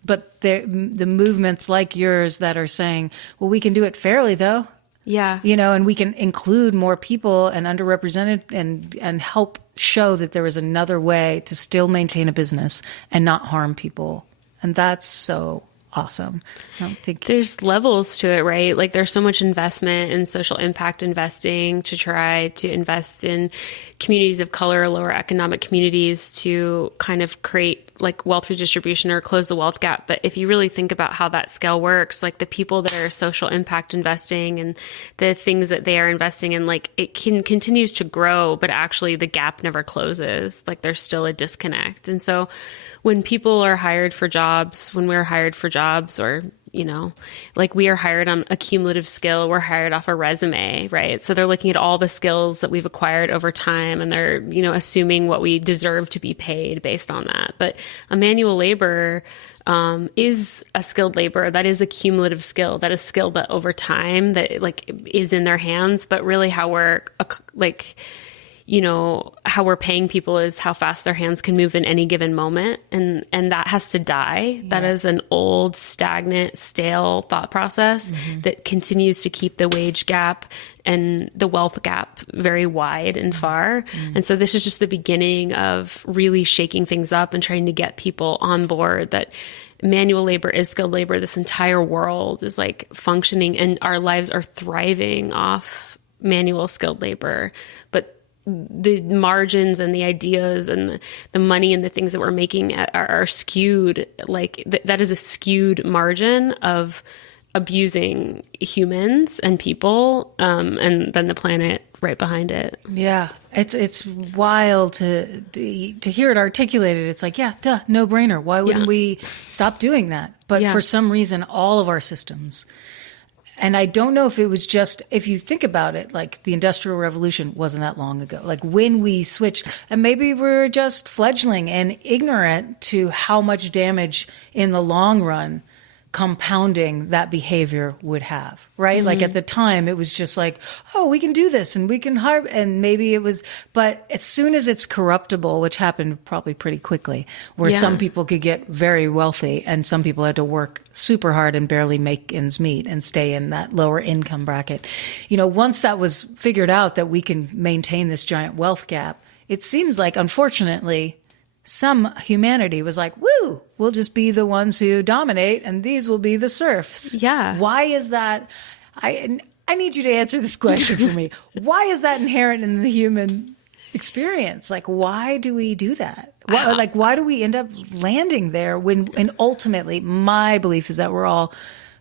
But the movements like yours that are saying, well, we can do it fairly though. Yeah. And we can include more people and underrepresented and help show that there is another way to still maintain a business and not harm people. And that's so awesome. I don't think there's levels to it, right? Like there's so much investment in social impact investing to try to invest in communities of color, lower economic communities to kind of create like wealth redistribution or close the wealth gap. But if you really think about how that scale works, like the people that are social impact investing and the things that they are investing in, like it continues to grow, but actually the gap never closes. Like there's still a disconnect. And so when people are hired for jobs, when we're hired for jobs or, like we are hired on a cumulative skill, we're hired off a resume, right? So they're looking at all the skills that we've acquired over time and they're, assuming what we deserve to be paid based on that. But a manual labor is a skilled labor. That is a cumulative skill. That is skill, but over time that like is in their hands. But really how we're how we're paying people is how fast their hands can move in any given moment. And that has to die. Yeah. That is an old, stagnant, stale thought process that continues to keep the wage gap and the wealth gap very wide and far. And so this is just the beginning of really shaking things up and trying to get people on board that manual labor is skilled labor. This entire world is like functioning and our lives are thriving off manual skilled labor. But the margins and the ideas and the money and the things that we're making are skewed. Like that is a skewed margin of abusing humans and people, and then the planet right behind it. Yeah, it's wild to hear it articulated. It's like, yeah, duh, no brainer. Why wouldn't we stop doing that? But for some reason, all of our systems And I don't know if it was just, if you think about it, like the Industrial Revolution wasn't that long ago. Like when we switched, and maybe we're just fledgling and ignorant to how much damage in the long run compounding that behavior would have, right? Like at the time, it was just like, oh, we can do this and we can harm, and maybe it was, but as soon as it's corruptible, which happened probably pretty quickly, where some people could get very wealthy and some people had to work super hard and barely make ends meet and stay in that lower income bracket. You know, once that was figured out that we can maintain this giant wealth gap, it seems like, unfortunately, some humanity was like, woo, we'll just be the ones who dominate and these will be the serfs. Yeah. Why is that? I need you to answer this question for me. Why is that inherent in the human experience? Like, why do we do that? Why do we end up landing there and ultimately my belief is that we're all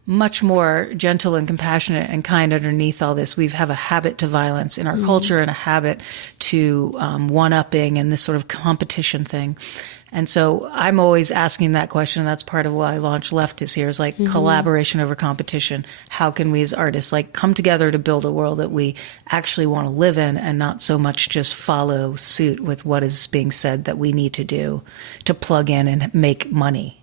much more gentle and compassionate and kind underneath all this. We have a habit to violence in our culture and a habit to one-upping and this sort of competition thing. And so I'm always asking that question. That's part of why LaunchLeft is here, is like collaboration over competition. How can we as artists like come together to build a world that we actually want to live in and not so much just follow suit with what is being said that we need to do to plug in and make money?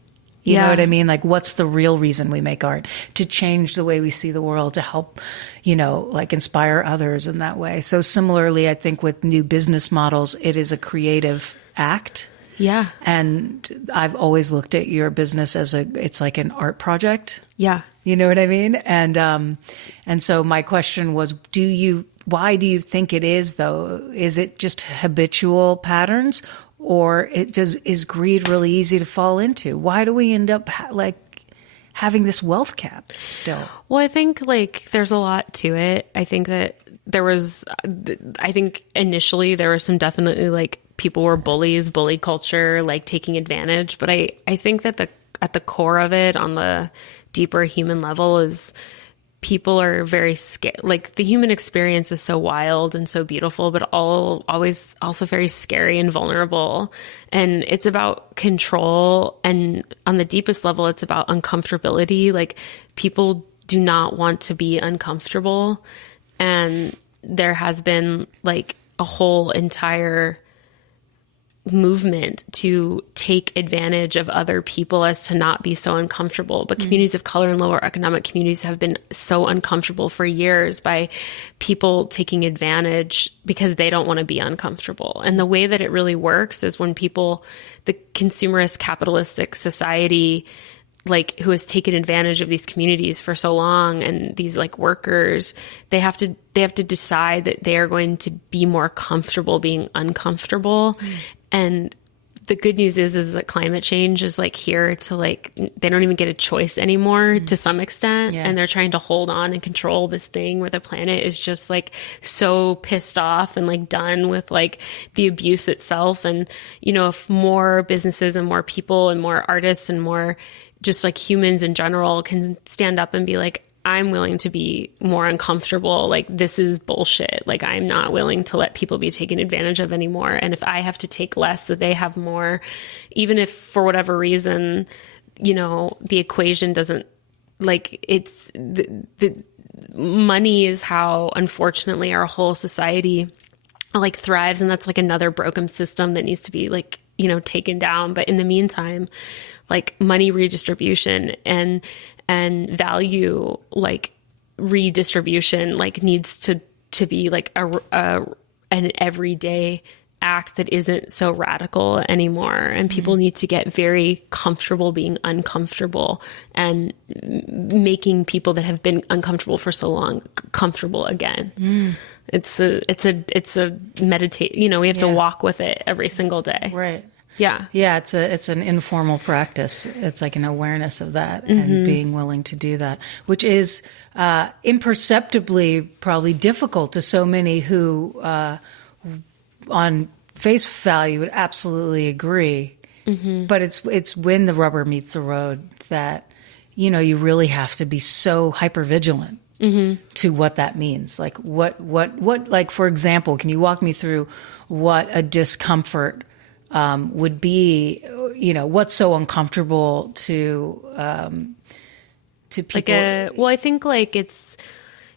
You know what I mean? Like, what's the real reason we make art? To change the way we see the world, to help, you know, like inspire others in that way. So similarly, I think with new business models, it is a creative act. Yeah. And I've always looked at your business as it's like an art project. Yeah. You know what I mean? And so my question was, why do you think it is though? Is it just habitual patterns? Or is greed really easy to fall into? Why do we end up having this wealth cap still? Well, I think like there's a lot to it. I think that initially there was some definitely like people were bullies, bully culture, like taking advantage. But I think that at the core of it, on the deeper human level, is people are very scared. Like the human experience is so wild and so beautiful, but always also very scary and vulnerable. And it's about control. And on the deepest level, it's about uncomfortability. Like people do not want to be uncomfortable. And there has been like a whole entire movement to take advantage of other people as to not be so uncomfortable. But communities of color and lower economic communities have been so uncomfortable for years by people taking advantage because they don't want to be uncomfortable. And the way that it really works is when people, the consumerist capitalistic society, like who has taken advantage of these communities for so long, and these like workers, they have to decide that they are going to be more comfortable being uncomfortable. And the good news is that climate change is like here to like, they don't even get a choice anymore to some extent. Yeah. And they're trying to hold on and control this thing where the planet is just like so pissed off and like done with like the abuse itself. And, you know, if more businesses and more people and more artists and more just like humans in general can stand up and be like, I'm willing to be more uncomfortable. Like, this is bullshit. Like, I'm not willing to let people be taken advantage of anymore. And if I have to take less, that they have more, even if for whatever reason, you know, the equation doesn't, like, it's the money is how, unfortunately, our whole society like thrives. And that's like another broken system that needs to be like, you know, taken down. But in the meantime, like money redistribution and value like redistribution like needs to be like an everyday act that isn't so radical anymore. And people need to get very comfortable being uncomfortable and making people that have been uncomfortable for so long comfortable again. It's a meditate, you know, we have to walk with it every single day. Right. Yeah. Yeah. It's an informal practice. It's like an awareness of that and being willing to do that, which is imperceptibly probably difficult to so many who on face value would absolutely agree. But it's when the rubber meets the road that, you know, you really have to be so hypervigilant to what that means. Like what, like, for example, can you walk me through what a discomfort would be, you know, what's so uncomfortable to to people? Well, I think like it's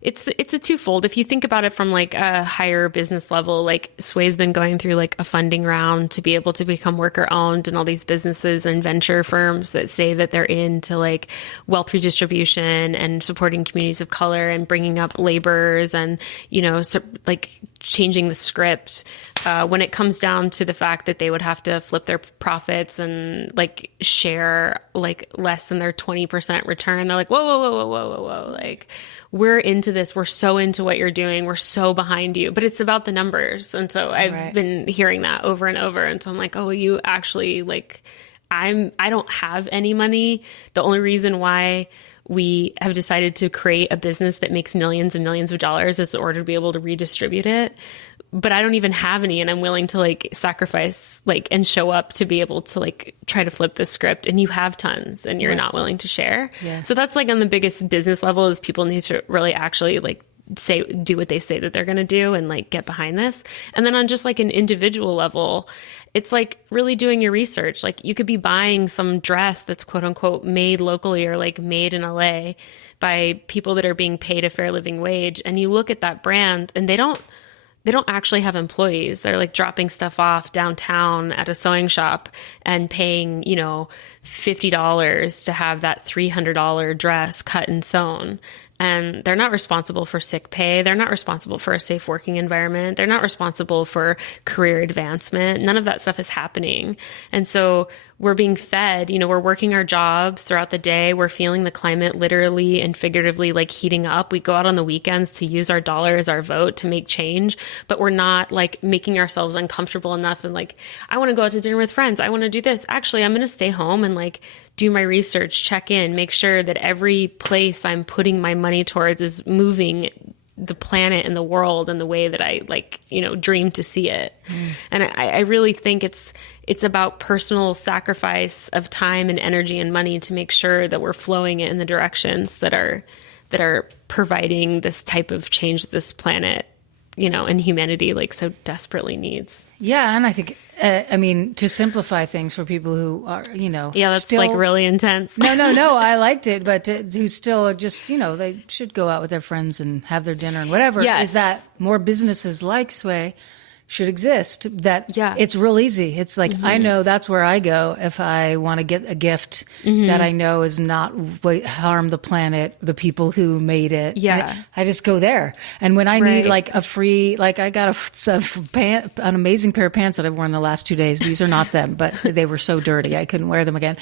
a twofold. If you think about it from like a higher business level, like Suay's been going through like a funding round to be able to become worker owned, and all these businesses and venture firms that say that they're into like wealth redistribution and supporting communities of color and bringing up laborers and, you know, like changing the script. When it comes down to the fact that they would have to flip their profits and like share like less than their 20% return, they're like, whoa, whoa, whoa, whoa, whoa, whoa, whoa. Like, we're into this. We're so into what you're doing. We're so behind you, but it's about the numbers. And so I've been hearing that over and over. And so I'm like, oh, you actually like, I don't have any money. The only reason why we have decided to create a business that makes millions and millions of dollars is in order to be able to redistribute it. But I don't even have any, and I'm willing to like sacrifice like and show up to be able to like try to flip the script, and you have tons and you're not willing to share. Yeah. So that's like on the biggest business level, is people need to really actually like do what they say that they're going to do and like get behind this. And then on just like an individual level, it's like really doing your research. Like you could be buying some dress that's quote unquote made locally or like made in LA by people that are being paid a fair living wage. And you look at that brand and they don't actually have employees. They're like dropping stuff off downtown at a sewing shop and paying, you know, $50 to have that $300 dress cut and sewn. And they're not responsible for sick pay. They're not responsible for a safe working environment. They're not responsible for career advancement. None of that stuff is happening. And so we're being fed, you know, we're working our jobs throughout the day. We're feeling the climate literally and figuratively like heating up. We go out on the weekends to use our dollar as our vote to make change, but we're not like making ourselves uncomfortable enough. And like, I want to go out to dinner with friends. I want to do this. Actually, I'm going to stay home and like do my research, check in, make sure that every place I'm putting my money towards is moving the planet and the world in the way that I like, you know, dream to see it. And I really think it's about personal sacrifice of time and energy and money to make sure that we're flowing it in the directions that are providing this type of change that this planet, you know, and humanity like so desperately needs. Yeah, and I think, I mean, to simplify things for people who are, you know, yeah, that's still, like really intense. No, I liked it, but who still are just, you know, they should go out with their friends and have their dinner and whatever. Yes. Is that more businesses like Suay should exist, that it's real easy. It's like, I know that's where I go if I want to get a gift that I know is not harm the planet, the people who made it. Yeah. I just go there. And when I need like a free, like I got an amazing pair of pants that I've worn the last 2 days. These are not them, but they were so dirty. I couldn't wear them again.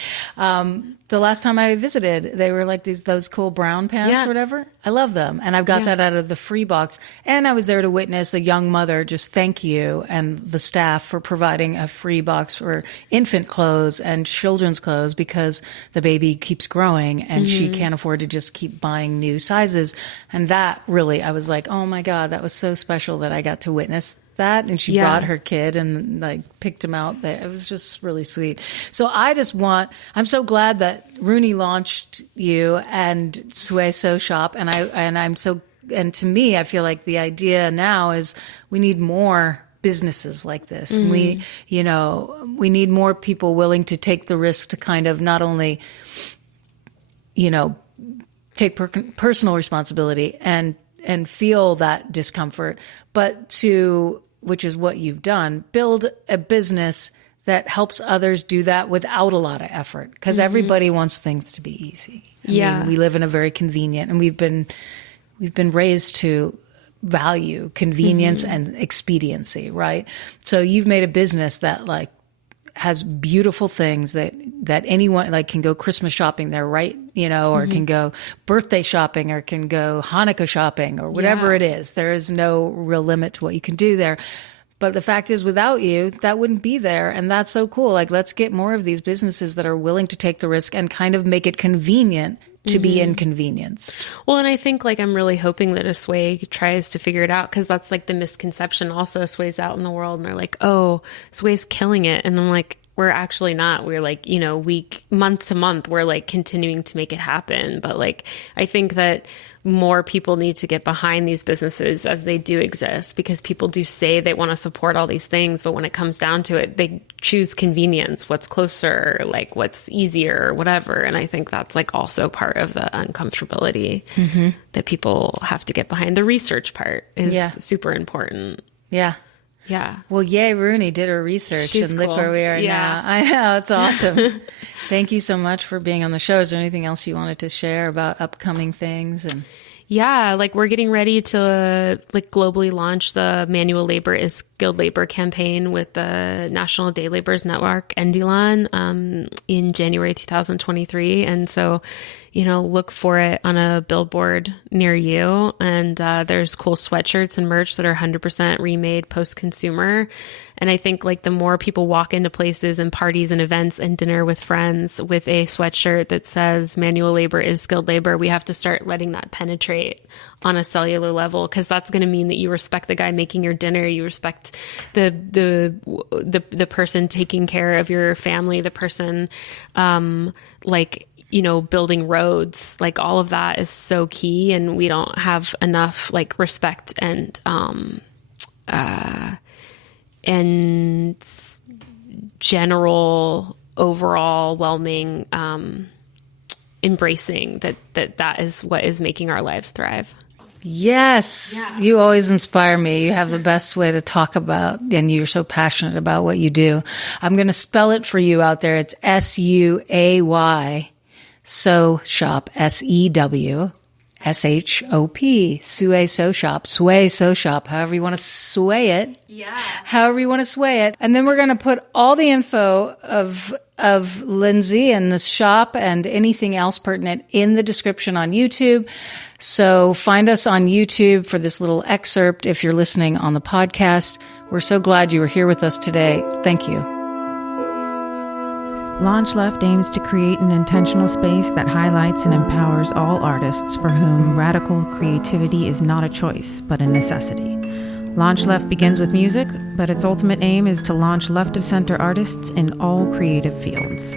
The last time I visited, they were like those cool brown pants or whatever. I love them. And I've got that out of the free box. And I was there to witness a young mother just thank you and the staff for providing a free box for infant clothes and children's clothes because the baby keeps growing and she can't afford to just keep buying new sizes. And that really, I was like, oh my God, that was so special that I got to witness that. And she brought her kid and like picked him out there. It was just really sweet. So I'm so glad that Rooney launched you and Suay Sew Shop. And to me, I feel like the idea now is we need more businesses like this. We need more people willing to take the risk to kind of not only, you know, take personal responsibility and feel that discomfort, but to, which is what you've done, build a business that helps others do that without a lot of effort. Because everybody wants things to be easy. I mean, we live in a very convenient, and we've been raised to value convenience and expediency, right? So you've made a business that like has beautiful things that anyone like can go Christmas shopping there, right? You know, or can go birthday shopping or can go Hanukkah shopping or whatever it is. There is no real limit to what you can do there. But the fact is, without you, that wouldn't be there. And that's so cool. Like, let's get more of these businesses that are willing to take the risk and kind of make it convenient to be inconvenienced. Well, and I think like I'm really hoping that a Suay tries to figure it out, because that's like the misconception. Also, Suay's out in the world and they're like, oh, Suay's killing it. And I'm like, we're actually not. We're like, you know, month to month, we're like continuing to make it happen. But like, I think that more people need to get behind these businesses as they do exist, because people do say they want to support all these things, but when it comes down to it, they choose convenience, what's closer, like what's easier, whatever. And I think that's like also part of the uncomfortability that people have to get behind. The research part is super important. Yeah. Yeah. Well, yay, Rooney did her research She's and look cool. where we are now. I know. It's awesome. Thank you so much for being on the show. Is there anything else you wanted to share about upcoming things? And yeah, like we're getting ready to like globally launch the Manual Labor is Skilled Labor campaign with the National Day Laborers Network, NDLAN, in January 2023. And so, you know, look for it on a billboard near you. And there's cool sweatshirts and merch that are 100% remade post-consumer. And I think like the more people walk into places and parties and events and dinner with friends with a sweatshirt that says manual labor is skilled labor, we have to start letting that penetrate on a cellular level, because that's going to mean that you respect the guy making your dinner, you respect the person taking care of your family, the person like, you know, building roads, like all of that is so key. And we don't have enough like respect and general overall whelming embracing that is what is making our lives thrive. yes, you always inspire me. You have the best way to talk about, and you're so passionate about what you do. I'm going to spell it for you out there. It's SUAY Sew Shop, SEW SHOP, Suay Sew Shop, Suay Sew Shop, however you want to sway it. Yeah. However you want to sway it. And then we're going to put all the info of Lindsay and the shop and anything else pertinent in the description on YouTube. So find us on YouTube for this little excerpt if you're listening on the podcast. We're so glad you were here with us today. Thank you. LaunchLeft aims to create an intentional space that highlights and empowers all artists for whom radical creativity is not a choice, but a necessity. LaunchLeft begins with music, but its ultimate aim is to launch left-of-center artists in all creative fields.